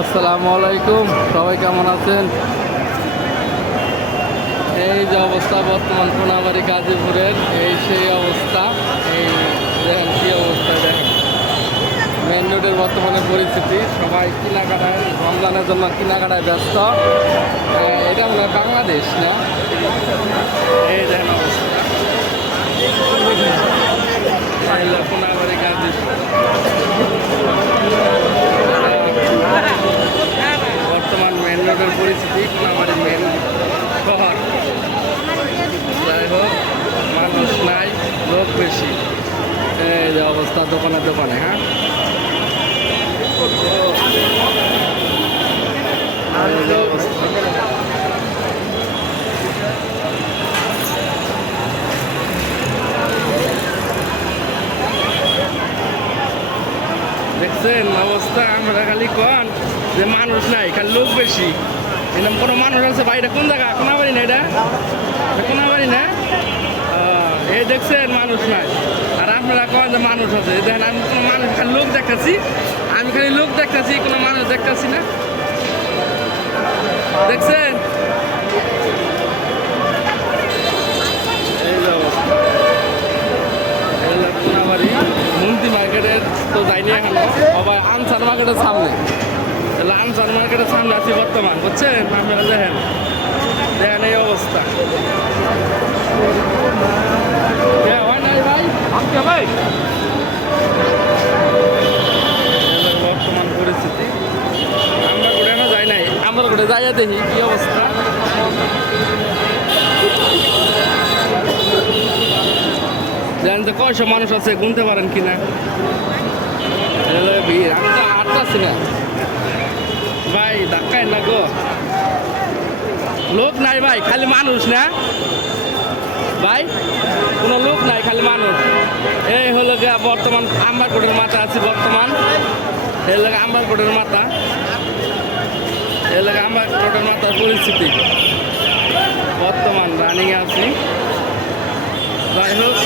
আসসালামু আলাইকুম, সবাই কেমন আছেন? এই যে অবস্থা বর্তমান কোনাবাড়ি গাজীপুরের, এই সেই অবস্থা। এই দেখেন কি অবস্থা, দেখেন মেন রোডের বর্তমানে পরিস্থিতি। সবাই কেনাকাটায়, রমজানের জন্য কেনাকাটায় ব্যস্ত। এটা মনে হয় বাংলাদেশ না? এই দেখেন অবস্থা, কোনাবাড়ি গাজীপুর। বর্তমান মেন রোডের পরিস্থিতি, কোনাবাড়ি মেন শহর। যাই হোক, মানুষ নাই, লোক বেশি। এই যে অবস্থা দোকানে দোকানে। হ্যাঁ, এই যে অবস্থা। দেখছেন অবস্থা? আমরা খালি কন যে মানুষ নাই, খালি লোক বেশি। এরকম কোনো মানুষ আছে ভাই? এটা কোন জায়গা? কোনাবাড়ি না? এটা কোনাবাড়ি না? এই দেখছেন মানুষ নাই, আর আপনারা কন যে মানুষ আছে। দেখেন আমি কোনো মানুষ, খালি লোক দেখতেছি, আমি খালি লোক দেখতেছি, কোনো মানুষ দেখতেছি না। দেখছেন এই যে অবস্থা। কোনাবাড়ি মন্ত্রী মার্কেটের তো যাইনি এখনো, সবাই আনসার মার্কেটের সামনে। আনসার মার্কেটের সামনে আছি বর্তমান, বুঝছেন? আপনারা দেখেন, দেখেন এই অবস্থা। ভাই বর্তমান পরিস্থিতি। আমরা কোথায় না যাই নাই, আমরা কোথায় যাইয়া দেখি কি অবস্থা। জানেন তো কয়শো মানুষ আছে, গুনতে পারেন কিনা? ভিড়, আমি তো হাঁটতেছি না ভাই, ধাক্কায় না গো। লোক নাই ভাই, খালি মানুষ না ভাই, কোনো লোক নাই, খালি মানুষ। এই হলো গিয়া বর্তমান আম্বারকোটের মাথা আছি বর্তমান। এই লাগে আম্বারকোটের মাথা, এই লাগে আম্বারকোটের মাথার পরিস্থিতি বর্তমান রানিং আছি। যাই হোক,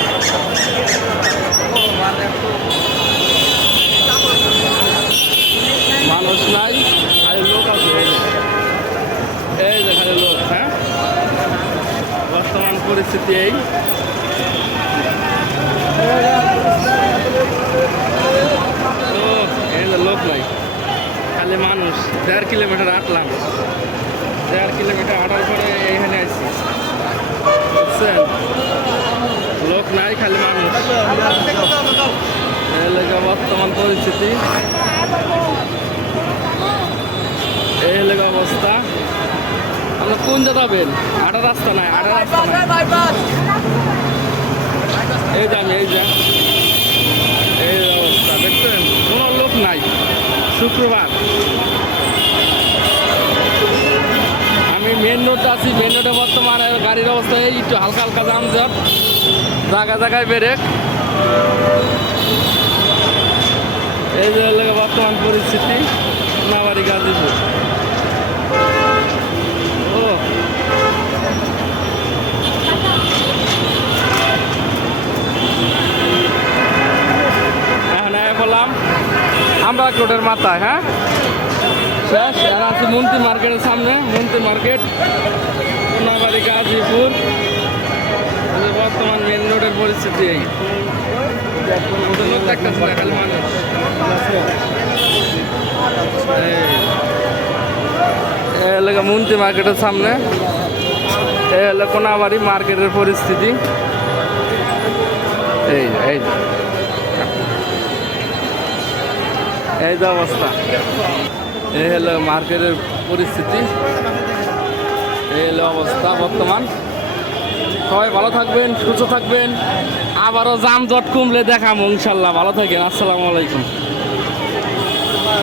মানুষ নাই, খালি লোক আছে। এই যে খালি লোক। হ্যাঁ, বর্তমান পরিস্থিতি এই। এই যে লোক নাই, খালি মানুষ। 1.5 কিলোমিটার হাঁটলাম, 1.5 কিলোমিটার হাঁটার পরে এইখানে আসছি, বুঝছেন? লোক নাই, খালি মানুষ। এই লেগে বর্তমান পরিস্থিতি, এই লেগে অবস্থা। আমরা কোন জায়গা যাবেন? আটা রাস্তা নাই, আটা রাস্তা নাই। এই যে আমি, এই যে এই অবস্থা দেখছেন, কোনো লোক নাই। শুক্রবার আমি মেন রোডে আছি, মেন রোডে বর্তমানে গাড়ির অবস্থা এই একটু হালকা হালকা যানজট, জায়গা জায়গায় ব্রেক। এই যে বর্তমান পরিস্থিতি কোনাবাড়ি গাজীপুর। ও এখন বললাম আমরা রোডের মাথায়। হ্যাঁ, শেষ। এখন আছি মন্ত্রী মার্কেটের সামনে, মন্ত্রী মার্কেট কোনাবাড়ি গাজীপুর। বর্তমান মেন রোডের পরিস্থিতি এই। লোক দেখতেছি না, খালি মানুষ। এই হলো মন্ত্রী মার্কেটের সামনে, এই হলো কোনাবাড়ি মার্কেটের পরিস্থিতি। এই এই এই যে অবস্থা, এই হলো মার্কেটের পরিস্থিতি, এই হলো অবস্থা বর্তমান। সবাই ভালো থাকবেন, সুস্থ থাকবেন। আবারও যানজট কমলে দেখাবো ইনশাল্লাহ। ভালো থাকেন, আসসালামু আলাইকুম।